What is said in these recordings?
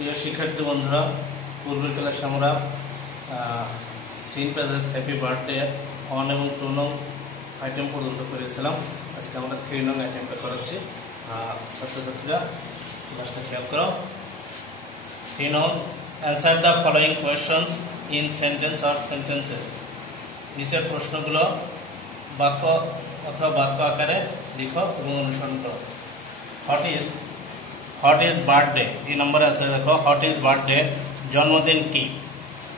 প্রিয় শিক্ষার্থী বন্ধুরা, পূর্বের ক্লাসে আমরা সিন প্যাসেজ হ্যাপি বার্থডে 1 এবং 2 নং আইটেম পর্যন্ত করেছিলাম। আজকে আমরা 3 নং আইটেমটা করাচ্ছি। ছাত্রছাত্রীরা ক্লাসটা খেয়াল করো। 3 নং, answer the following questions in sentence or sentences. নিচের প্রশ্নগুলো বাক্য অথবা বাক্য আকারে লিখো এবং অনুসরণ করো। What is birthday? এই নম্বরে আছে, দেখো হোয়াট ইজ বার্থডে, জন্মদিন কি।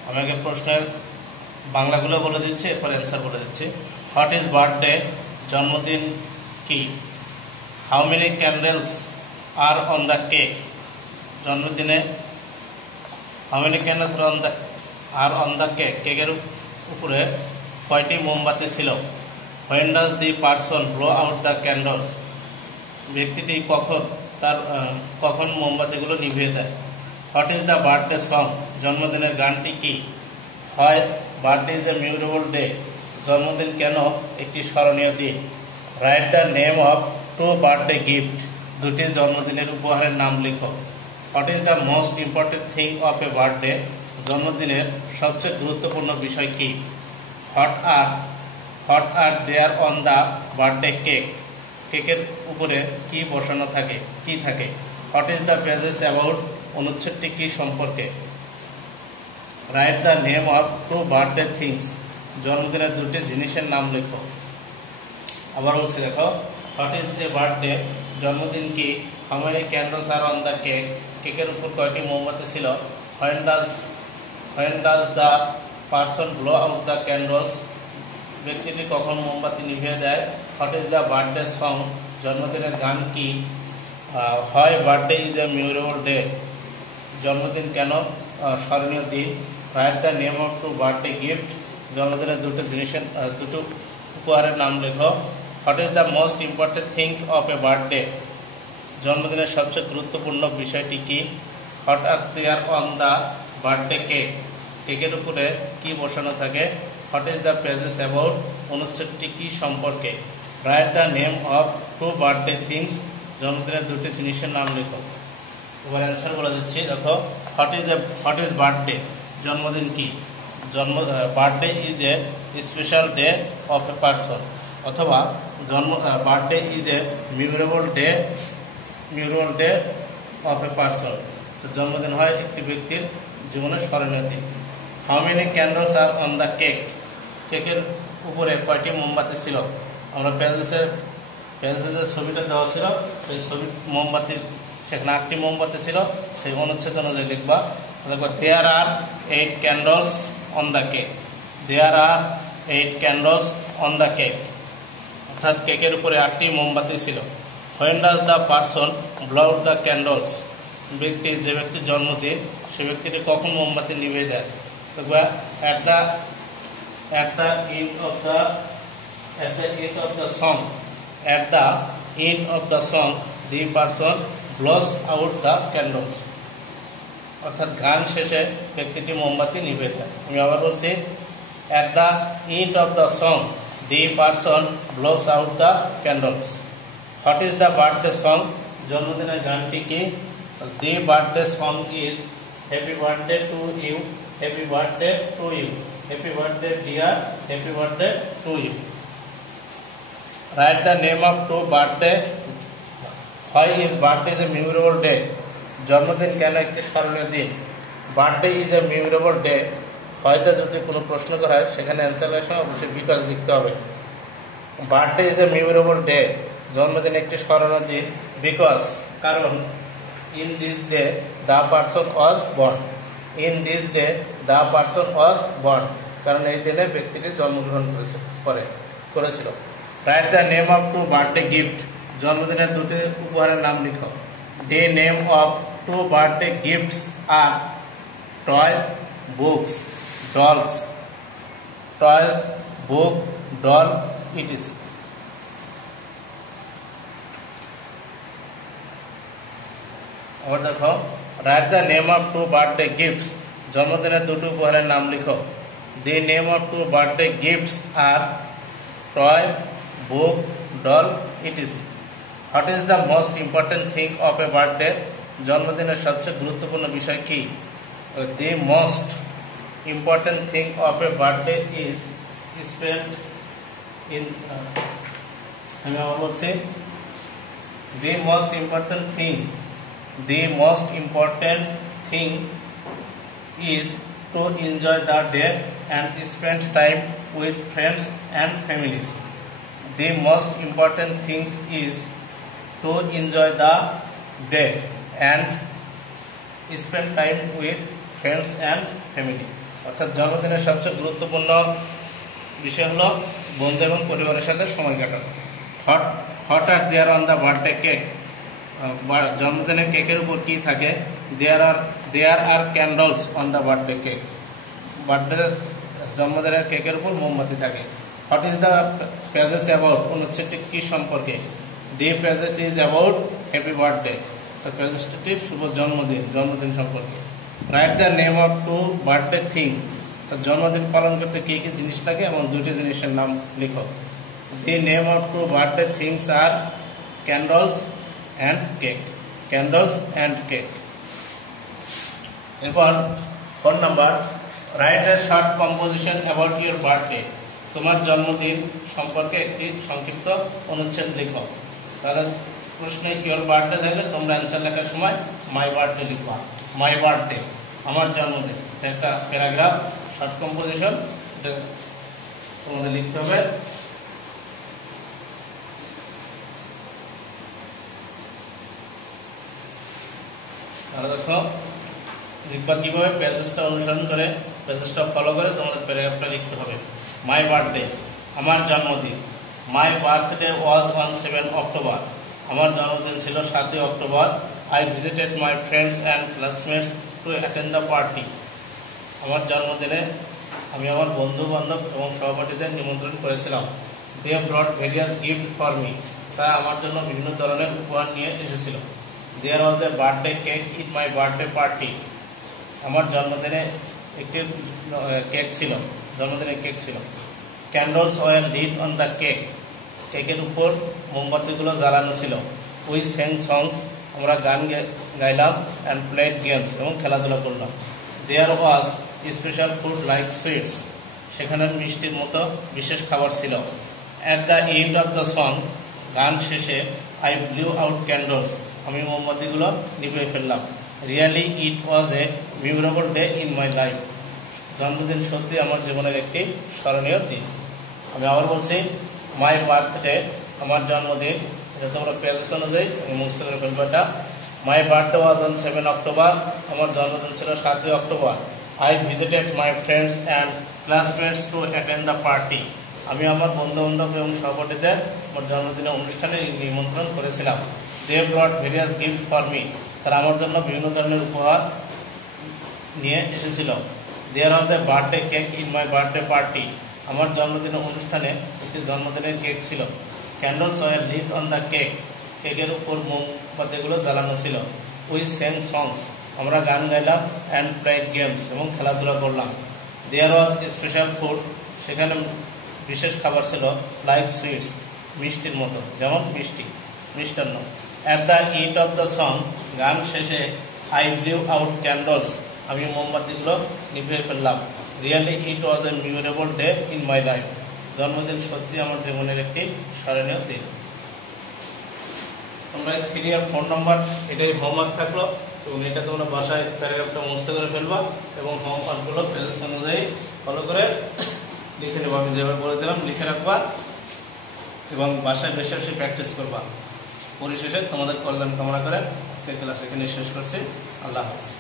আমাকে প্রশ্নের বাংলাগুলো বলে দিচ্ছি, এরপর অ্যান্সার বলে দিচ্ছি। হোয়াট ইজ বার্থডে, জন্মদিন কি। How many candles are on the cake, জন্মদিনে how many candles are on the cake, কেকের উপরে কয়টি মোমবাতি ছিল। When does the person blow out the candles, ব্যক্তিটি কখন মোমবাতিগুলো নিভিয়ে দেয়। What is the birthday song, জন্মদিনের গানটি কি। Why birthday is a memorable day, জন্মদিন কেন একটি স্মরণীয় দিন। Write the name of 2 birthday gift, দুটি জন্মদিনের উপহারের নাম লিখো। What is the most important thing of a birthday, জন্মদিনের সবচেয়ে গুরুত্বপূর্ণ বিষয় কি। What are there on the birthday cake, কেকের উপরে কি বসানো থাকে, কি থাকে। What is the pages about, অনুচ্ছেদটি কি সম্পর্কে। Write the name of 2 birthday things, জন্মদিনের দুটি জিনিসের নাম লেখো। আবার বলছি, দেখো হোয়াট ইজ দ্য বার্থডে, জন্মদিন কি। How many candles are on the cake, কেকের উপর কয়টি মোমবাতি ছিল। When does the person blow out the candles, ব্যক্তিটি কখন মোমবাতি নিভিয়ে দেয়। What is the birthday song, জন্মদিনের গান কি। Why birthday is a memorable day, জন্মদিন কেন স্মরণীয় দিন। Write the name of 2 birthday gift, জন্মদিনের দুটো উপহারের নাম লেখো। What is the most important thing of a birthday, জন্মদিনের সবচেয়ে গুরুত্বপূর্ণ বিষয়টি কি। What are there on the birthday cake, কেকের উপরে কি বসানো থাকে। What is the pages about, অনুচ্ছেদটি কি সম্পর্কে। Write the name of 2 birthday things, জন্মদিনের দুটি জিনিসের নাম লেখো। এবার অ্যান্সার বলে দিচ্ছি, দেখো হোয়াট ইজ বার্থডে, জন্মদিন কি। Birthday is a special day of a person, অথবা birthday is a memorable day of a person, তো জন্মদিন হয় একটি ব্যক্তির জীবনের স্মরণীয় দিন। How many candles are on the cake, কেকের উপরে কয়টি মোমবাতি ছিল। আমরা পেজের যে ছবিটা দেওয়া ছিল, সেই ছবি মোমবাতির সেখানে 8টি মোমবাতি ছিল, সেই অনুচ্ছেদ অনুযায়ী লিখবা। There are 8 candles on the cake, there are 8 candles on the cake, অর্থাৎ কেকের উপরে 8টি মোমবাতি ছিল। When does the person blow out the candles, যে ব্যক্তির জন্মদিন, সে ব্যক্তিটি কখন মোমবাতি নিভিয়ে দেয়। At the end of the song, the person blows out the candles, অর্থাৎ গান শেষে ব্যক্তিটি মোমবাতি নিভিয়ে দেয়। আমি আবার বলছি, at the end of the song, the person blows out the candles. What is the birthday song, জন্মদিনের গানটি কি। The birthday song is happy birthday to you, happy birthday to you, happy birthday dear, happy birthday to you. Write the name of 2 birthday. Why is birthday is a memorable day, জন্মদিন কেন একটি স্মরণীয় দিন। Birthday is a memorable day, হয়তো যদি কোনো প্রশ্ন করা হয় সেখানে অ্যান্সারের সময় অবশ্যই বিকজ লিখতে হবে। Birthday is a memorable day, জন্মদিন একটি স্মরণীয় দিন। বিকজ, কারণ। In this day the person was born, in this day the person was born, কারণ এই দিনে ব্যক্তিটি জন্মগ্রহণ করেছিল। Right the name of 2 birthday gift, জন্মদিনের দুটি উপহারের নাম লিখো। The name of 2 birthday gifts are toy, books, dolls, toys, book, doll, etc. আবার দেখো, right the name of 2 birthday gifts, জন্মদিনের দুটি উপহারের নাম লিখো। The name of 2 birthday gifts are toy, book, doll, etc. What is the most important thing of a birthday? জন্মদিনের সবচেয়ে গুরুত্বপূর্ণ বিষয় কি? The most important thing of a birthday is spent in আমি আবার বলছি, the most important thing is to enjoy the day and spend time with friends and families. The most important thing is to enjoy the day and spend time with friends and family. অর্থাৎ জন্মদিনের সবচেয়ে গুরুত্বপূর্ণ বিষয় হলো বন্ধু এবং পরিবারের সাথে সময় কাটানো। What are there on the birthday cake, জন্মদিনের কেকের উপর কি থাকে? There are candles on the birthday cake, জন্মদিনের কেকের উপর মোমবাতি থাকে। What is the passage about, অনুচ্ছেদটি কি সম্পর্কে? The passage is about happy birthday, প্যাসেজটি শুভ জন্মদিন সম্পর্কে। Write the name of two birthday thing, জন্মদিন পালন করতে কি কি জিনিস লাগে এবং দুটি জিনিসের নাম লিখো। The name of two birthday things are candles and cake, candles and cake. এরপর 4 number, write a short composition about your birthday, তোমার জন্মদিন সম্পর্কে একটি সংক্ষিপ্ত অনুচ্ছেদ লিখো। তাহলে প্রশ্নে ইউর বার্থডে থাকলে তোমরা অ্যান্সার লেখার সময় মাই বার্থডে লিখবা। মাই বার্থডে, আমার জন্মদিন, একটা প্যারাগ্রাফ শর্ট কম্পোজিশন এটা তোমাদের লিখতে হবে। তাহলে দেখো লিখবা কিভাবে, প্যাসেজটা অনুসরণ করে, প্যাসেজটা ফলো করে তোমাদের প্যারাগ্রাফটা লিখতে হবে। মাই বার্থডে, আমার জন্মদিন। My birthday was on 7 October, আমার জন্মদিন ছিল 7 October. I visited my friends and classmates to attend the party, আমার জন্মদিনে আমি আমার বন্ধু বান্ধব এবং সহপাঠীদের নিমন্ত্রণ করেছিলাম। They brought various gift for me, তারা আমার জন্য বিভিন্ন ধরনের উপহার নিয়ে এসেছিল। There was a birthday cake in my birthday party, আমার জন্মদিনে একটি কেক ছিল, জন্মদিনে কেক ছিল। Candles were lit on the cake, কেকের উপর মোমবাতিগুলো জ্বালানো ছিল। উই স্যাং সংস, আমরা গান গাইলাম। অ্যান্ড প্লেড গেমস, এবং খেলাধুলা করলাম। দেয়ার ওয়াজ স্পেশাল ফুড লাইক সুইটস, সেখানে মিষ্টির মতো বিশেষ খাবার ছিল। At the end of the song, গান শেষে আই ব্লু আউট ক্যান্ডলস, আমি মোমবাতিগুলো নিভিয়ে ফেললাম। Really it was A memorable day in my life, জন্মদিন সত্যি আমার জীবনের একটি স্মরণীয় দিন। আমি আবার বলছি, মাই বার্থডে, আমার জন্মদিন, এটা তোমরা প্যাসেজ অনুযায়ী মুখস্থ করে ফেলবো। এটা my birthday was on 7 October, আমার জন্মদিন ছিল 7 October. I visited my friends and classmates to attend the party, আমি আমার বন্ধু বান্ধব এবং সহপাঠীদের আমার জন্মদিনের অনুষ্ঠানে নিমন্ত্রণ করেছিলাম। They brought various gift for me, তারা আমার জন্য বিভিন্ন ধরনের উপহার নিয়ে এসেছিল। There was a birthday cake in my birthday party, আমার জন্মদিনের অনুষ্ঠানে একটি জন্মদিনের কেক ছিল। Candles were lit on the cake, কেকের উপর মোমবাতিগুলো জ্বালানো ছিল। উই স্যাং সংস, আমরা গান গাইলাম। অ্যান্ড প্লেড গেমস, এবং খেলাধুলা করলাম। দেয়ার ওয়াজ স্পেশাল ফুড, সেখানে বিশেষ খাবার ছিল। লাইক সুইটস, মিষ্টির মতো, যেমন মিষ্টান্ন। At the end of the song, গান শেষে আই ব্লিউ আউট ক্যান্ডলস, আমি মোমবাতিগুলো নিভিয়ে ফেললাম। Really it was A memorable day in my life, জন্মদিন সত্যি আমার জীবনের একটি স্মরণীয় দিন। তোমরা 3 আর 4 নম্বর এটাই হোমওয়ার্ক থাকলো, এবং এটা তোমরা বাসায় প্যারাগ্রাফটা মুখস্থ করে ফেলবা এবং হোমওয়ার্কগুলো প্যাসেজ অনুযায়ী ফলো করে লিখে নেবো। আমি যেভাবে বলে দিলাম লিখে রাখবা এবং বাসায় বেশি বেশি প্র্যাকটিস করবা। পরিশেষে তোমাদের কল্যাণ কামনা করে আজকের ক্লাস এখানে শেষ করছি। আল্লাহ হাফেজ।